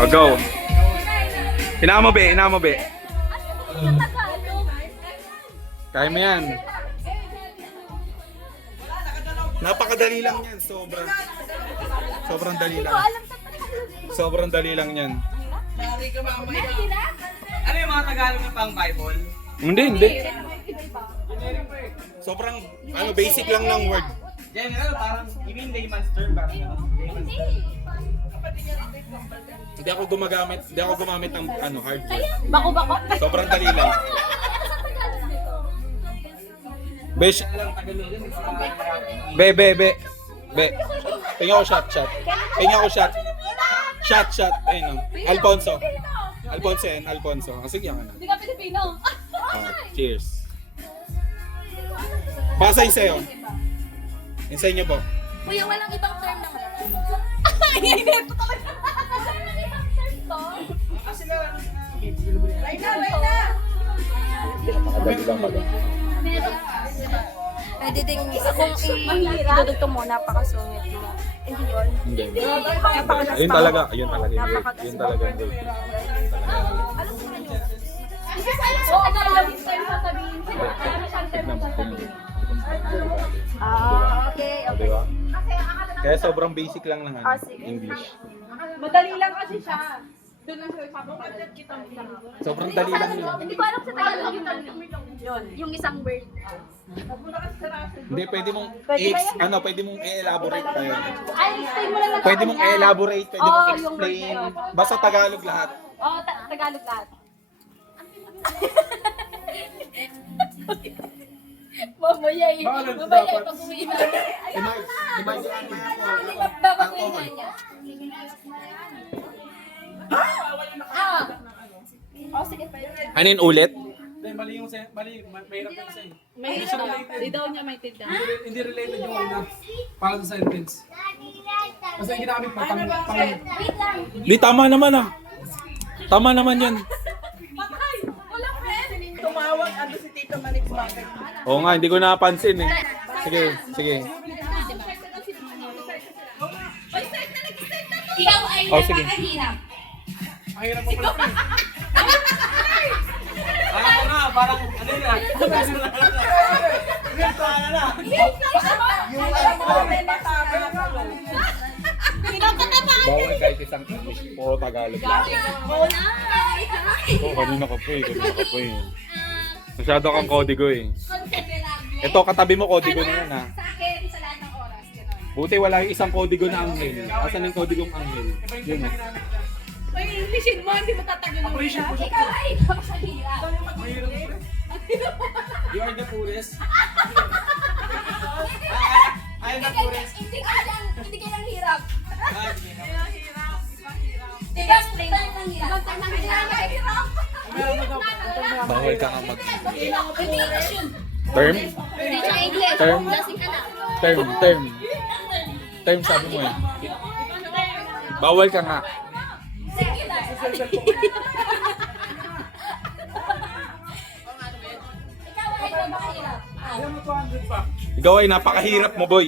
Oh, go. Hinaan mo, be. Hinaan mo, be. Kaya mo yan. Napakadali lang yan. Sobrang dali lang. Sobrang dali lang yan. Ano yung mga Tagalog ng pang Bible? Hindi. Sobrang, basic lang ng word. General, parang, you mean layman's term, parang layman's term. Hindi ako gumamit ng hard word. Bako-bako. Sobrang dali lang. Besh, be. Tingnan ko shot. Shot. Ayun o. Alfonso yan, Alfonso. Sige, yan ka na. Hindi ka Pilipino. Cheers. Pasa yung sa'yo. Yung sa inyo po. Kuya, walang ibang term na hindi ito talaga. Walang ibang term to. Layna. Napakadali lang pala. Pwede din kung idudugtong mo, napakasungit mo. Hindi yun. Hindi. Napakalas Ayun pa. talaga. Yun talaga. So, Tagalog term sasabihin. Ano siyang term na sasabihin? Okay. Diba? Kaya sobrang basic lang ng Sige. English. Madali lang kasi siya. Doon lang siya ipapapagod kita. Sobrang dali lang yun. Hindi ko alam sa Tagalog yung isang word. Hindi, pwede mong i-elaborate pa yun. Ay, explain mo na lang. Pwede mong i-elaborate, pwede mong Oo, yung word explain. na yun. Basta Tagalog lahat. Oo, Tagalog lahat. Mamaya pag uwi na. Pag uwi na niya. Sige pa yun. Ano yun ulit? Mali yung mahirap yung sa'yo. Hindi daw niya maintindihan. Hindi related yung una. Para sa sentence. Kasi yung ginamit mo, Wait lang. Di, tama naman ah. Tama naman yan. Walang friend. Tumawag si Tito Manix bakit? Oo nga, hindi ko napansin eh. Sige. Ikaw ay Sige. napakahirap. mahirap mo pala. Ano na, parang ano yun ah. Yung alam mo, may matama na pala. Bawal kahit isang English. Puro Tagalog lang. Oo, kanina ka po eh. Masyado kang kodigo eh. Ito, katabi mo kodigo na yan ha. Sa akin, sa lahat ng oras. Ganon. Buti wala yung isang kodigo na anghel. Asan yung kodigong anghel? Yun eh. May Englishin mo, hindi mo tatagalog siya. Ikaw ay napakahirap. You are the poorest. I am the poorest. Hindi ka lang hirap. Ah, hindi na. Ibang term ng hirap. Hirap. Bawal ka nga mag English yun. term? Hindi siya English. Term? Lasing ka na. Term sabi mo eh. Bawal ka nga. Sige lang. Ikaw ay napakahirap. Ikaw ay napakahirap mo boy.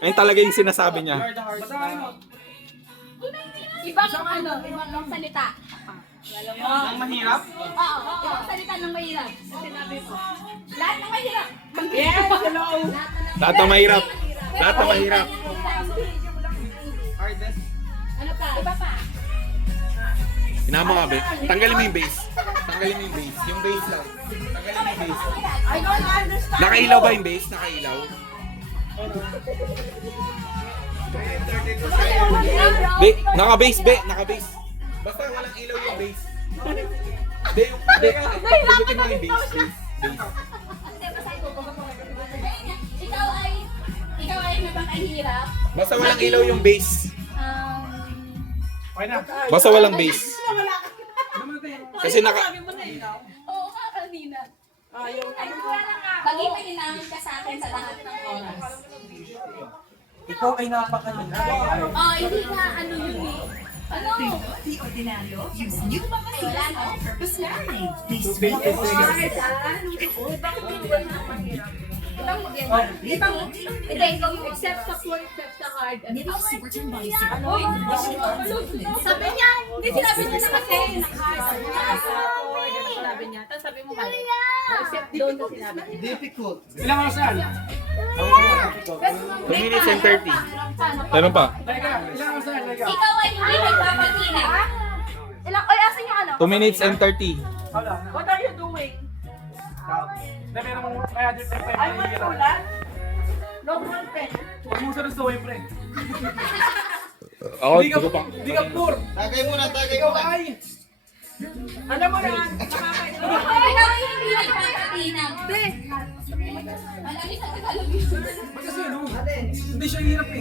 Ayun talaga yung sinasabi niya. You are the hardest man. Ibang salita. Ang mahirap? Oo, ibang salita ng mahirap. Sinabi mo. Lahat ng mahirap. Yes, hello. Lahat na mahirap. Lahat na mahirap. Hardest? Ano pa? Iba pa. Hinama nga, be. Tanggalin mo yung base. Yung base lang. Tanggalin mo yung base. I don't understand. Nakailaw ba yung base? Nakailaw? Be, naka-base, be. Naka-base. Basta walang ilaw yung base. Be, pindutin mo yung base. Ikaw ay napakahirap. Basta walang ilaw yung base. Okay na. Basta walang base. Kasi Oo ka kanina. Maging mahinahon ka sa akin sa lahat ng oras. Ikaw ay napakahirap. Hindi na ano yun eh. Ano? The Ordinario use new Wala no? purpose marinade. They Two spread the pages. Ibang hindi, ikaw yung except sa food, except sa card. Nivea Super 10 Body Serum. Sabi niya, Hindi, sinabi niya na kasi. Sinabi niya. Tapos sabi mo balik. Except doon na sinabi niya. Ilang oras yan? 2 minutes and 30. Meron pa. Teka, ilang oras yan? Teka. Ikaw ay hindi nagpapaginig. Ilang, oy, asan yung ano? 2 minutes and 30. Wala. What are you doing? Na meron mong kaya dito tayo I want to laugh. Normal pen. Huwag mo sa gusto, pre. Ako, Hindi ka, gusto pa. hindi ka poor. Tagay muna, tagay Ikaw muna. ay. Alam mo na, nakakailan. Ikaw ay hindi nagpapaginig. Ba't kasi ano? Hindi siya hirap eh.